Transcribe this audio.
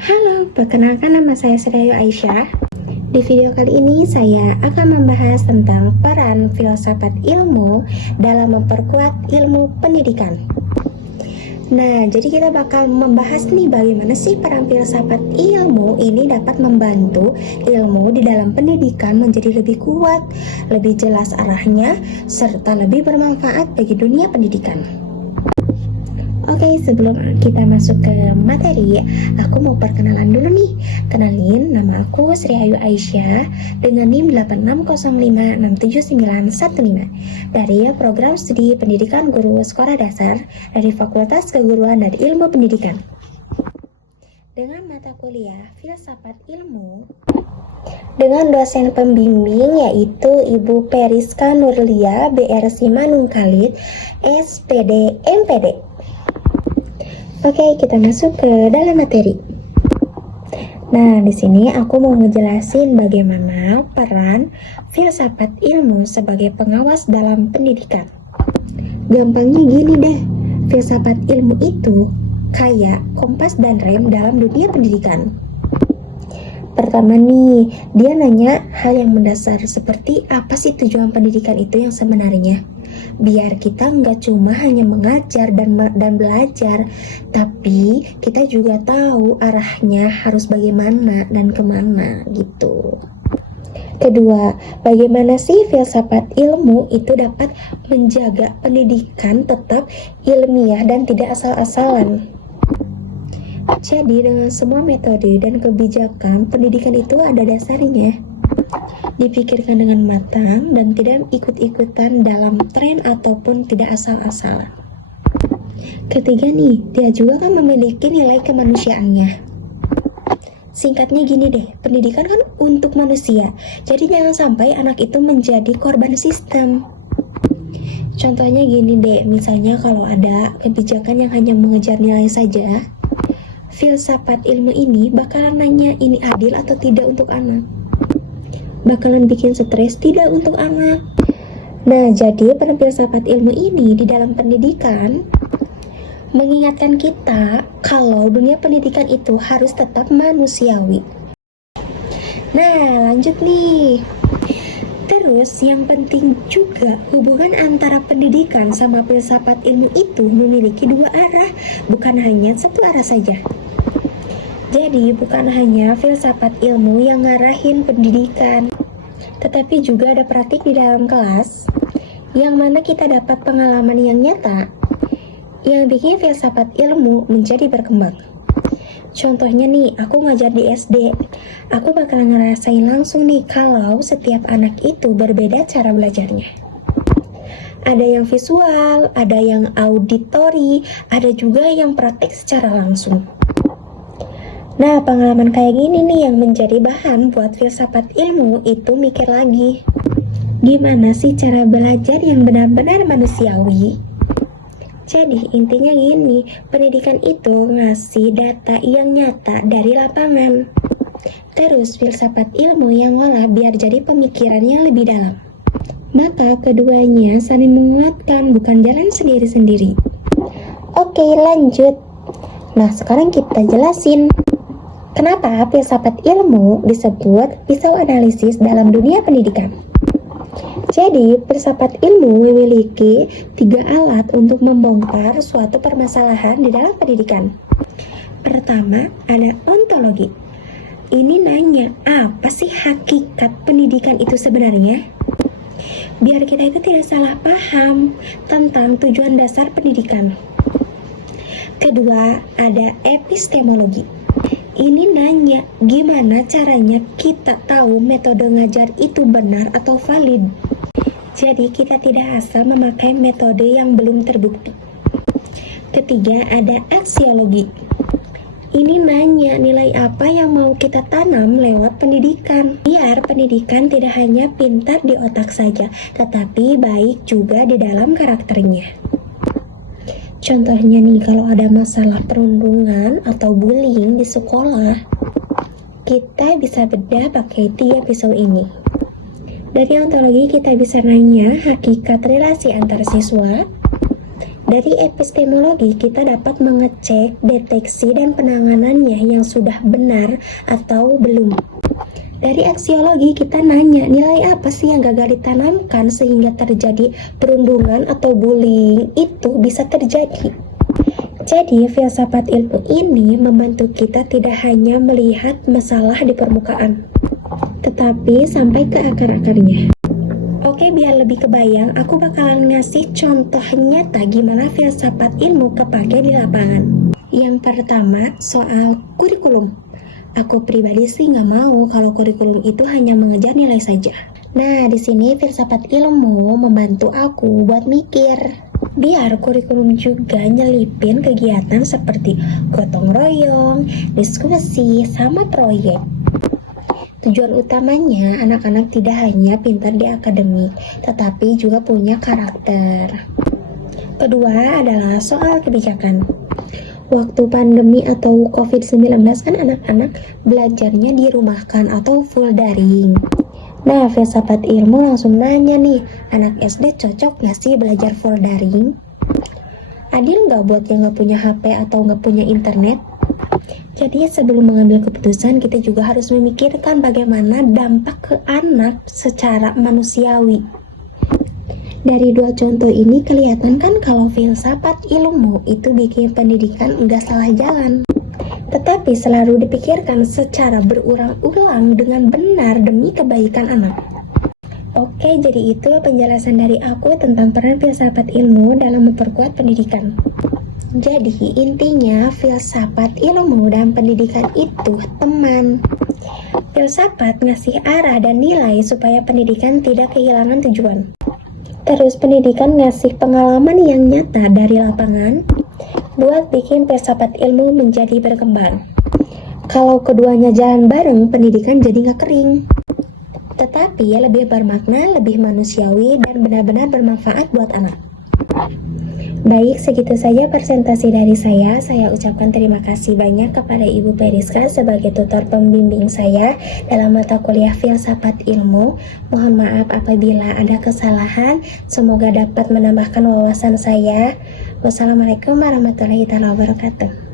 Halo, perkenalkan nama saya Sriayu Aisyah. Di video kali ini saya akan membahas tentang peran filsafat ilmu dalam memperkuat ilmu pendidikan. Nah, jadi kita bakal membahas nih bagaimana sih peran filsafat ilmu ini dapat membantu ilmu di dalam pendidikan menjadi lebih kuat, lebih jelas arahnya, serta lebih bermanfaat bagi dunia pendidikan. Oke, sebelum kita masuk ke materi, aku mau perkenalan dulu nih. Kenalin, nama aku Sriayu Aisyah dengan NIM 86056791 dari Program Studi Pendidikan Guru Sekolah Dasar dari Fakultas Keguruan dan Ilmu Pendidikan. Dengan mata kuliah Filsafat Ilmu dengan dosen pembimbing yaitu Ibu Periska Nurlia BR Simanung Khalid, SPD MPD. Oke, kita masuk ke dalam materi. Nah, di sini aku mau ngejelasin bagaimana peran filsafat ilmu sebagai pengawas dalam pendidikan. Gampangnya gini deh, filsafat ilmu itu kayak kompas dan rem dalam dunia pendidikan. Pertama nih, dia nanya hal yang mendasar seperti apa sih tujuan pendidikan itu yang sebenarnya. Biar kita nggak cuma hanya mengajar dan belajar, tapi kita juga tahu arahnya harus bagaimana dan kemana gitu. Kedua, bagaimana sih filsafat ilmu itu dapat menjaga pendidikan tetap ilmiah dan tidak asal-asalan. Jadi dengan semua metode dan kebijakan pendidikan itu ada dasarnya, dipikirkan dengan matang dan tidak ikut-ikutan dalam tren ataupun tidak asal-asalan. Ketiga nih, dia juga kan memiliki nilai kemanusiaannya. Singkatnya gini deh, pendidikan kan untuk manusia, jadi jangan sampai anak itu menjadi korban sistem. Contohnya gini deh, misalnya kalau ada kebijakan yang hanya mengejar nilai saja, filsafat ilmu ini bakalan nanya ini adil atau tidak untuk anak. Bakalan bikin stres tidak untuk anak. Nah, jadi peran filsafat ilmu ini di dalam pendidikan mengingatkan kita kalau dunia pendidikan itu harus tetap manusiawi. Nah, lanjut nih. Terus yang penting juga hubungan antara pendidikan sama filsafat ilmu itu memiliki dua arah, bukan hanya satu arah saja. Jadi bukan hanya filsafat ilmu yang ngarahin pendidikan, tetapi juga ada praktik di dalam kelas yang mana kita dapat pengalaman yang nyata yang bikin filsafat ilmu menjadi berkembang. Contohnya nih, aku ngajar di SD, aku bakal ngerasain langsung nih kalau setiap anak itu berbeda cara belajarnya. Ada yang visual, ada yang auditori, ada juga yang praktik secara langsung. Nah, pengalaman kayak gini nih yang menjadi bahan buat filsafat ilmu itu mikir lagi. Gimana sih cara belajar yang benar-benar manusiawi? Jadi intinya gini, pendidikan itu ngasih data yang nyata dari lapangan. Terus filsafat ilmu yang ngolah biar jadi pemikiran yang lebih dalam. Maka keduanya saling menguatkan, bukan jalan sendiri-sendiri. Oke, lanjut. Nah, sekarang kita jelasin kenapa filsafat ilmu disebut pisau analisis dalam dunia pendidikan. Jadi, filsafat ilmu memiliki 3 alat untuk membongkar suatu permasalahan di dalam pendidikan. Pertama, ada ontologi. Ini nanya, apa sih hakikat pendidikan itu sebenarnya? Biar kita itu tidak salah paham tentang tujuan dasar pendidikan. Kedua, ada epistemologi. Ini nanya, gimana caranya kita tahu metode ngajar itu benar atau valid. Jadi kita tidak asal memakai metode yang belum terbukti. Ketiga, ada aksiologi. Ini nanya nilai apa yang mau kita tanam lewat pendidikan. Biar pendidikan tidak hanya pintar di otak saja, tetapi baik juga di dalam karakternya. Contohnya nih, kalau ada masalah perundungan atau bullying di sekolah, kita bisa bedah pakai 3 pisau ini. Dari ontologi kita bisa nanya hakikat relasi antar siswa, Dari epistemologi, kita dapat mengecek deteksi dan penanganannya yang sudah benar atau belum. Dari aksiologi, kita nanya nilai apa sih yang gagal ditanamkan sehingga terjadi perundungan atau bullying itu bisa terjadi. Jadi, filsafat ilmu ini membantu kita tidak hanya melihat masalah di permukaan, tetapi sampai ke akar-akarnya. Oke, biar lebih kebayang, aku bakalan ngasih contoh nyata gimana filsafat ilmu kepake di lapangan. Yang pertama, soal kurikulum. Aku pribadi sih nggak mau kalau kurikulum itu hanya mengejar nilai saja. Nah, di sini filsafat ilmu membantu aku buat mikir. Biar kurikulum juga nyelipin kegiatan seperti gotong royong, diskusi, sama proyek. Tujuan utamanya anak-anak tidak hanya pintar di akademik, tetapi juga punya karakter. Kedua adalah soal kebijakan. Waktu pandemi atau COVID-19 kan anak-anak belajarnya dirumahkan atau full daring. Nah, filsafat ilmu langsung nanya nih, anak SD cocok gak sih belajar full daring? Adil nggak buat yang nggak punya HP atau nggak punya internet? Jadi sebelum mengambil keputusan, kita juga harus memikirkan bagaimana dampak ke anak secara manusiawi. Dari dua contoh ini kelihatan kan kalau filsafat ilmu itu bikin pendidikan nggak salah jalan. Tetapi selalu dipikirkan secara berulang-ulang dengan benar demi kebaikan anak. Oke, jadi itu penjelasan dari aku tentang peran filsafat ilmu dalam memperkuat pendidikan. Jadi intinya filsafat ilmu dan pendidikan itu teman. Filsafat ngasih arah dan nilai supaya pendidikan tidak kehilangan tujuan. Terus pendidikan ngasih pengalaman yang nyata dari lapangan buat bikin filsafat ilmu menjadi berkembang. Kalau keduanya jalan bareng, pendidikan jadi nggak kering. Tetapi lebih bermakna, lebih manusiawi, dan benar-benar bermanfaat buat anak. Baik, segitu saja presentasi dari saya. Saya ucapkan terima kasih banyak kepada Ibu Periska sebagai tutor pembimbing saya dalam mata kuliah Filsafat Ilmu. Mohon maaf apabila ada kesalahan. Semoga dapat menambahkan wawasan saya. Wassalamualaikum warahmatullahi wabarakatuh.